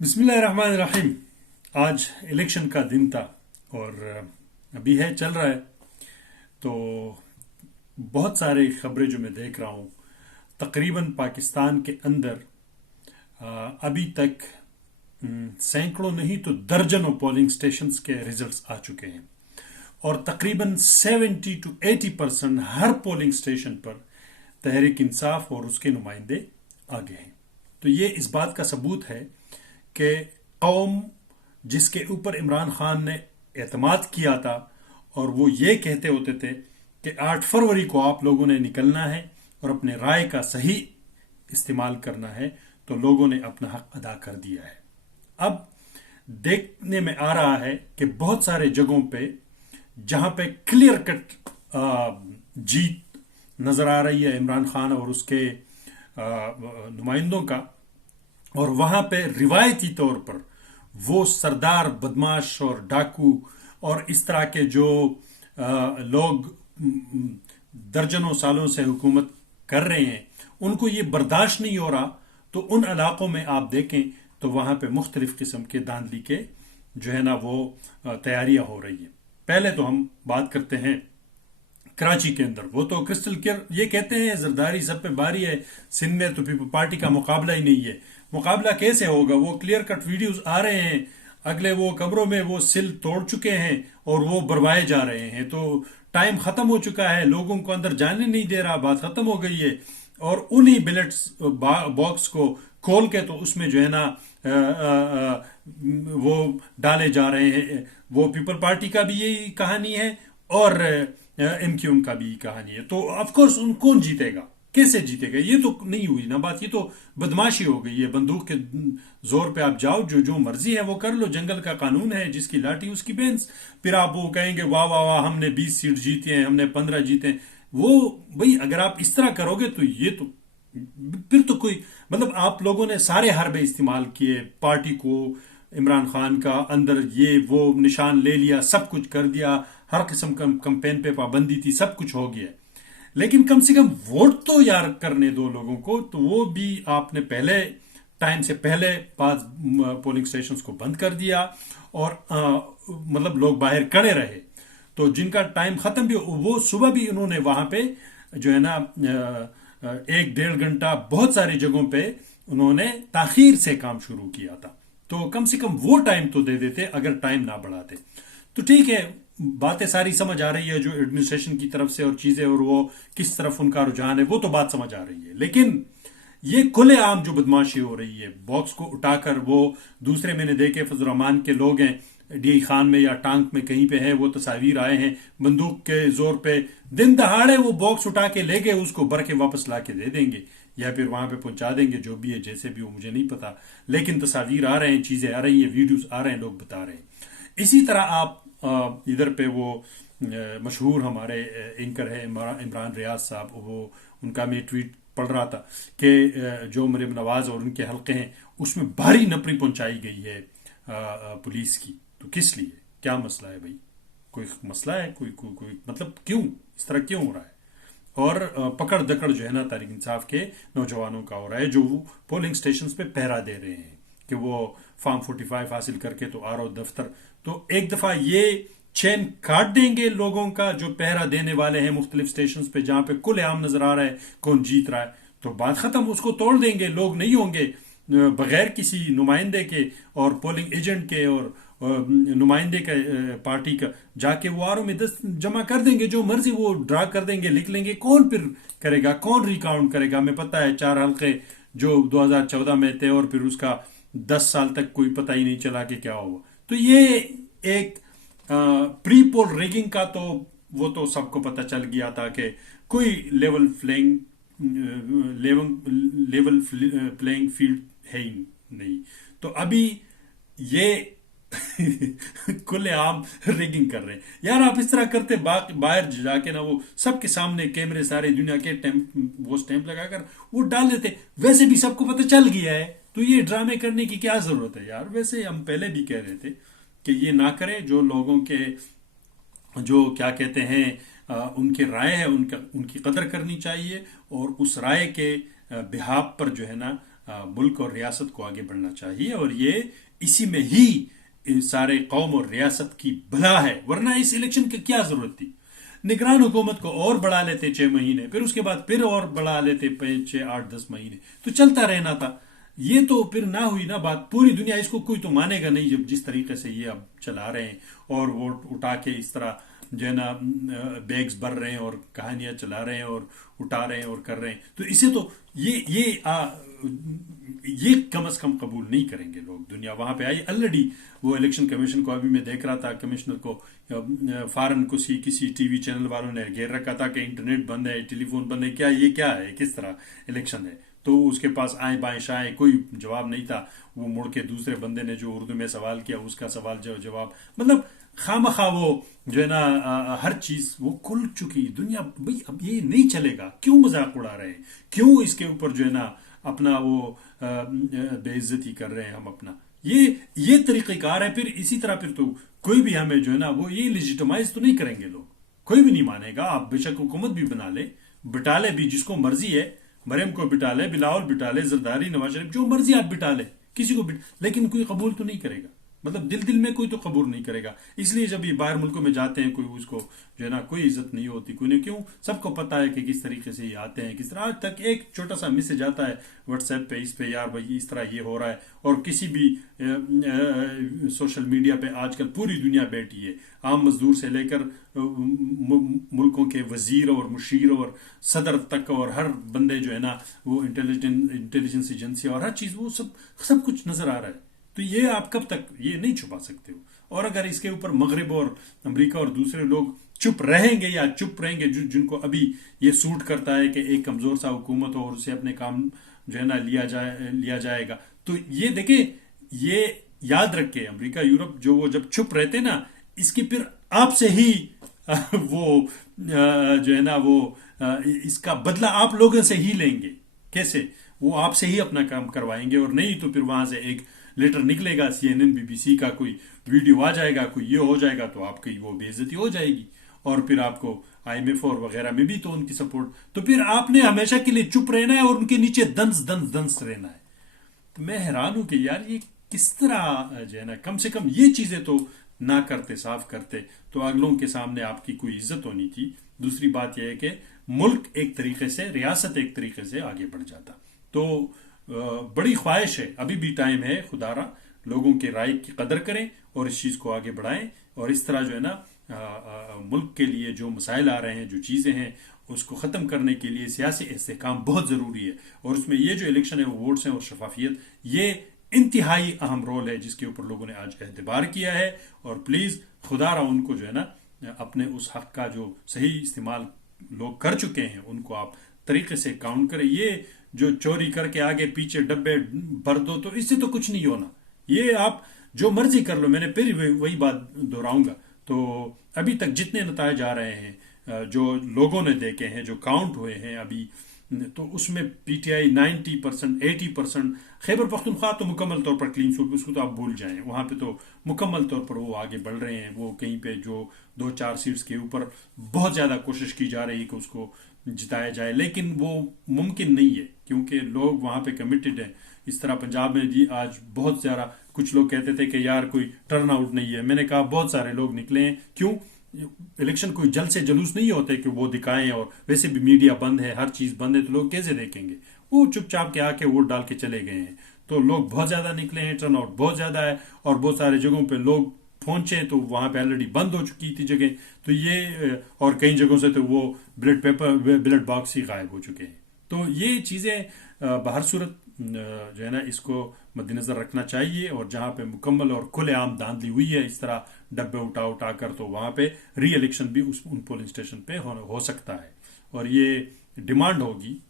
बिस्मिल्लाहिर्रहमानिर्रहीम। आज इलेक्शन का दिन था और अभी है चल रहा है। तो बहुत सारे खबरें जो मैं देख रहा हूँ, तकरीबन पाकिस्तान के अंदर अभी तक सैकड़ों नहीं तो दर्जनों पोलिंग स्टेशंस के रिजल्ट्स आ चुके हैं और तकरीबन 70 to 80% हर पोलिंग स्टेशन पर तहरीक इंसाफ और उसके नुमाइंदे आगे हैं। तो ये इस बात का सबूत है कि कौम जिसके ऊपर इमरान खान ने एतमाद किया था और वो ये कहते होते थे कि 8 फरवरी को आप लोगों ने निकलना है और अपने राय का सही इस्तेमाल करना है, तो लोगों ने अपना हक अदा कर दिया है। अब देखने में आ रहा है कि बहुत सारे जगहों पे जहां पे क्लियर कट जीत नजर आ रही है इमरान खान और उसके नुमाइंदों का, और वहां पे रिवायती तौर पर वो सरदार बदमाश और डाकू और इस तरह के जो लोग दर्जनों सालों से हुकूमत कर रहे हैं, उनको ये बर्दाश्त नहीं हो रहा। तो उन इलाकों में आप देखें तो वहां पे मुख्तलिफ किस्म के धांधली के जो है ना वो तैयारियां हो रही है। पहले तो हम बात करते हैं कराची के अंदर। वो तो क्रिस्टल क्लियर ये कहते हैं जरदारी सब पे बारी है, सिंध में तो पीपल पार्टी का मुकाबला ही नहीं है। मुकाबला कैसे होगा? वो क्लियर कट वीडियोस आ रहे हैं, अगले वो कब्रों में वो सिल तोड़ चुके हैं और वो बरवाए जा रहे हैं। तो टाइम खत्म हो चुका है, लोगों को अंदर जाने नहीं दे रहा, बात खत्म हो गई है। और उन्हीं बिलेट्स बॉक्स को खोल के तो उसमें जो है ना वो डाले जा रहे हैं। वो पीपल पार्टी का भी यही कहानी है और एमक्यूएम का भी कहानी है। तो ऑफ कोर्स उन कौन जीतेगा, कैसे जीतेगा? ये तो नहीं हुई ना बात, ये तो बदमाशी हो गई है। बंदूक के जोर पे आप जाओ, जो जो मर्जी है वो कर लो, जंगल का कानून है, जिसकी लाठी उसकी बेंस। फिर आप वो कहेंगे वाह वाह वाह हमने 20 सीट जीते हैं, हमने 15 जीते हैं। वो भाई अगर आप इस तरह करोगे तो ये तो फिर तो कोई मतलब आप लोगों ने सारे हरबे इस्तेमाल किए पार्टी को, इमरान खान का अंदर ये वो निशान ले लिया, सब कुछ कर दिया, हर किस्म का कंपेन पे पाबंदी थी, सब कुछ हो गया। लेकिन कम से कम वोट तो यार करने दो लोगों को। तो वो भी आपने पहले टाइम से पहले पांच पोलिंग स्टेशंस को बंद कर दिया और मतलब लोग बाहर खड़े रहे। तो जिनका टाइम खत्म भी वो सुबह भी उन्होंने वहां पे जो है ना 1-1.5 घंटा बहुत सारी जगहों पे उन्होंने ताखीर से काम शुरू किया था। तो कम से कम वो टाइम तो दे देते अगर टाइम ना बढ़ाते। तो ठीक है, बातें सारी समझ आ रही है जो एडमिनिस्ट्रेशन की तरफ से और चीजें और वो किस तरफ उनका रुझान है, वो तो बात समझ आ रही है। लेकिन ये खुलेआम जो बदमाशी हो रही है, बॉक्स को उठाकर वो दूसरे मैंने देखे फजल रहमान के लोग हैं डी खान में या टांक में कहीं पे है, वो तस्वीर आए हैं बंदूक के जोर पे दिन दहाड़े वो बॉक्स उठा के ले गए, उसको भर के वापस ला के दे देंगे या फिर वहां पे पहुंचा देंगे, जो भी है जैसे भी हो मुझे नहीं पता। लेकिन तस्वीर आ रहे हैं, चीजें आ रही हैं, वीडियोस आ रहे हैं, लोग बता रहे हैं। इसी तरह आप इधर पे वो मशहूर हमारे एंकर है इमरान रियाज साहब, वो उनका मैं ट्वीट पढ़ रहा था कि जो मरीम नवाज और उनके हल्के हैं उसमें भारी नफरी पहुंचाई गई है पुलिस की। तो किस लिए, क्या मसला है भाई? कोई मसला है? कोई मतलब क्यों इस तरह क्यों हो रहा है? और पकड़ दकड़ जो है ना तहरीक इंसाफ के नौजवानों का हो रहा है जो पोलिंग स्टेशन पे पहरा दे रहे हैं कि वो फॉर्म 45 हासिल करके तो आरओ दफ्तर। तो एक दफा ये चैन काट देंगे लोगों का जो पहरा देने वाले हैं मुख्तलिफ स्टेशन पे जहां पे खुलेआम नजर आ रहा है कौन जीत रहा है, तो बात खत्म, उसको तोड़ देंगे। लोग नहीं होंगे बगैर किसी नुमाइंदे के और पोलिंग एजेंट के और नुमाइंदे के पार्टी का जाके वो आर में दस्त जमा कर देंगे, जो मर्जी वो ड्रा कर देंगे, लिख लेंगे। कौन फिर करेगा, कौन रिकाउंट करेगा? हमें पता है 4 हल्के जो 2014 में थे और फिर उसका 10 साल तक कोई पता ही नहीं चला कि क्या हुआ। तो ये एक प्री पोल रिगिंग का तो वो तो सबको पता चल गया था कि कोई लेवल प्लेइंग फील्ड है ही नहीं। तो अभी ये खुलेआम रिगिंग कर रहे हैं यार। आप इस तरह करते बाहर जाके ना वो सबके सामने कैमरे सारे दुनिया के वो स्टैंप लगाकर वो डाल देते, वैसे भी सबको पता चल गया है। तो ये ड्रामे करने की क्या जरूरत है यार? वैसे हम पहले भी कह रहे थे कि ये ना करें। जो लोगों के जो क्या कहते हैं उनके राय है उनकी कदर करनी चाहिए और उस राय के बिहाफ पर जो है ना मुल्क और रियासत को आगे बढ़ना चाहिए, और ये इसी में ही सारे कौम और रियासत की भला है। वरना इस इलेक्शन की क्या जरूरत थी? निगरान हुकूमत को और बढ़ा लेते 6 महीने, फिर उसके बाद फिर और बढ़ा लेते 5, 6, 8, 10 महीने, तो चलता रहना था। ये तो फिर ना हुई ना बात। पूरी दुनिया इसको कोई तो मानेगा नहीं जब जिस तरीके से ये अब चला रहे हैं, और वोट उठा के इस तरह जो है ना बैग्स भर रहे हैं और कहानियां चला रहे हैं और उठा रहे हैं और कर रहे हैं। तो इसे तो ये कम से कम कबूल नहीं करेंगे लोग। दुनिया वहां पे आई ऑलरेडी। वो इलेक्शन कमीशन को अभी मैं देख रहा था, कमिश्नर को फॉरन किसी टीवी चैनल वालों ने घेर रखा था कि इंटरनेट बंद है, टेलीफोन बंद है, क्या है, किस तरह इलेक्शन है? तो उसके पास आए बाएं शाएं कोई जवाब नहीं था। वो मुड़ के दूसरे बंदे ने जो उर्दू में सवाल किया उसका सवाल जवाब, मतलब खामखा वो जो है ना हर चीज वो खुल चुकी दुनिया। भाई अब ये नहीं चलेगा, क्यों मजाक उड़ा रहे हैं, क्यों इसके ऊपर जो है ना अपना वो बेइज्जती कर रहे हैं हम अपना? ये तरीक़ेकार है। फिर इसी तरह फिर तो कोई भी हमें जो है ना वो ये लेजिटिमाइज तो नहीं करेंगे लोग, कोई भी नहीं मानेगा। आप बेशक हुकूमत भी बना ले, बिठा ले भी जिसको मर्जी है, मरियम को बिठा ले, बिलावल बिठा ले, जरदारी, नवाज शरीफ, जो मर्जी आप बिठा ले, किसी को लेकिन कोई कबूल तो नहीं करेगा। मतलब दिल में कोई तो कबूल नहीं करेगा। इसलिए जब ये बाहर मुल्कों में जाते हैं, कोई उसको जो है ना कोई इज्जत नहीं होती, कोई नहीं। क्यों? सबको पता है कि किस तरीके से ये आते हैं, किस तरह। आज तक एक छोटा सा मैसेज आता है व्हाट्सएप पे, इस पे, यार भाई इस तरह ये हो रहा है, और किसी भी सोशल मीडिया पे आजकल पूरी दुनिया बैठी है, आम मजदूर से लेकर मुल्कों के वजीर और मुशीर और सदर तक, और हर बंदे जो है ना वो इंटेलिजेंस एजेंसी और हर चीज, वो सब कुछ नजर आ रहा है। तो ये आप कब तक ये नहीं छुपा सकते हो? और अगर इसके ऊपर मगरिब और अमेरिका और दूसरे लोग चुप रहेंगे या चुप रहेंगे, जिनको अभी ये सूट करता है कि एक कमजोर सा हुकूमत हो और उसे अपने काम जो है ना लिया जाएगा, तो ये देखे, ये याद रखे, अमेरिका यूरोप जो वो जब चुप रहते ना, इसकी फिर आपसे ही वो जो है ना वो इसका बदला आप लोगों से ही लेंगे। कैसे? वो आपसे ही अपना काम करवाएंगे, और नहीं तो फिर वहां से एक लेटर निकलेगा, CNN BBC का कोई वीडियो आ जाएगा, कोई ये हो जाएगा, तो आपकी वो बेइज्जती हो जाएगी, और फिर आपको IMF और वगैरह में भी तो उनकी सपोर्ट, तो फिर आपने हमेशा के लिए चुप रहना है और उनके नीचे दंस दंस दंस रहना है। तो मैं हैरान हूं कि यार ये किस तरह जो है ना, कम से कम ये चीजें तो ना करते, साफ करते, तो अगलों के सामने आपकी कोई इज्जत होनी थी। दूसरी बात यह है कि मुल्क एक तरीके से, रियासत एक तरीके से आगे बढ़ जाता। तो बड़ी ख्वाहिश है, अभी भी टाइम है, खुदारा लोगों के राय की कदर करें और इस चीज को आगे बढ़ाएं, और इस तरह जो है ना मुल्क के लिए जो मसाइल आ रहे हैं, जो चीजें हैं, उसको खत्म करने के लिए सियासी इस्तेहकाम बहुत जरूरी है। और उसमें ये जो इलेक्शन है, वो वोट्स हैं और शफाफियत, ये इंतहाई अहम रोल है जिसके ऊपर लोगों ने आज एतबार किया है। और प्लीज खुदारा उनको जो है ना अपने उस हक का जो सही इस्तेमाल लोग कर चुके हैं, उनको आप तरीके से काउंट करें। ये जो चोरी करके आगे पीछे डब्बे भर दो, तो इससे तो कुछ नहीं होना। ये आप जो मर्जी कर लो, मैंने फिर वही बात दोहराऊंगा। तो अभी तक जितने नतायज आ रहे हैं, जो लोगों ने देखे हैं, जो काउंट हुए हैं अभी, तो उसमें PTI 90%, 80%, खैबर पख्तूनख्वा तो मुकम्मल तौर पर क्लीन स्वीप, उसको तो आप भूल जाएं, वहां पे तो मुकम्मल तौर पर वो आगे बढ़ रहे हैं। वो कहीं पे जो 2-4 सीट्स के ऊपर बहुत ज्यादा कोशिश की जा रही है कि उसको जिताया जाए, लेकिन वो मुमकिन नहीं है क्योंकि लोग वहां पे कमिटेड हैं। इस तरह पंजाब में जी आज बहुत ज्यादा, कुछ लोग कहते थे कि यार कोई टर्न आउट नहीं है, मैंने कहा बहुत सारे लोग निकले हैं। क्यों? इलेक्शन कोई जल से जलूस नहीं होते कि वो दिखाएं, और वैसे भी मीडिया बंद है, हर चीज बंद है, तो लोग कैसे देखेंगे? वो चुपचाप के आके वोट डाल के चले गए हैं। तो लोग बहुत ज्यादा निकले हैं, टर्न आउट बहुत ज्यादा है, और बहुत सारे जगहों पे लोग पहुंचे तो वहां पे ऑलरेडी बंद हो चुकी थी जगह। तो ये, और कई जगहों से तो वो बैलेट बॉक्स ही गायब हो चुके हैं। तो ये चीजें बाहर सूरत जो है ना, इसको मद्देनजर रखना चाहिए। और जहां पे मुकम्मल और खुलेआम धांधली हुई है इस तरह डब्बे उठा कर, तो वहां पे री इलेक्शन भी उन पोलिंग स्टेशन पे हो सकता है। और ये डिमांड होगी,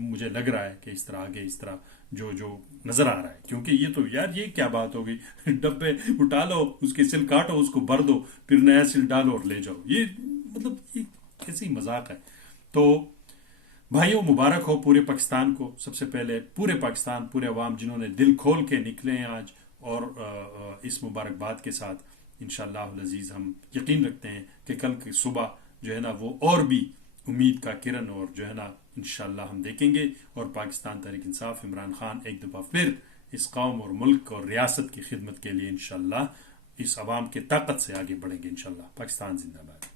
मुझे लग रहा है कि इस तरह आगे इस तरह जो जो नजर आ रहा है। क्योंकि ये तो यार ये क्या बात हो गई, डब्बे उठा लो, उसके सिल काटो, उसको भर दो, फिर नया सिल डालो और ले जाओ। ये मतलब ये कैसी मजाक है? तो भाइयों, मुबारक हो पूरे पाकिस्तान को। सबसे पहले पूरे पाकिस्तान, पूरे अवाम जिन्होंने दिल खोल के निकले हैं आज, और इस मुबारकबाद के साथ इंशाअल्लाह अज़ीज़ हम यकीन रखते हैं कि कल की सुबह जो है ना वो और भी उम्मीद का किरण और जो है ना इंशाल्लाह हम देखेंगे। और पाकिस्तान तहरीक इंसाफ, इमरान खान एक दफा फिर इस कौम और मुल्क और रियासत की खिदमत के लिए इंशाल्लाह इस अवाम की ताकत से आगे बढ़ेंगे। इंशाल्लाह। पाकिस्तान जिंदाबाद।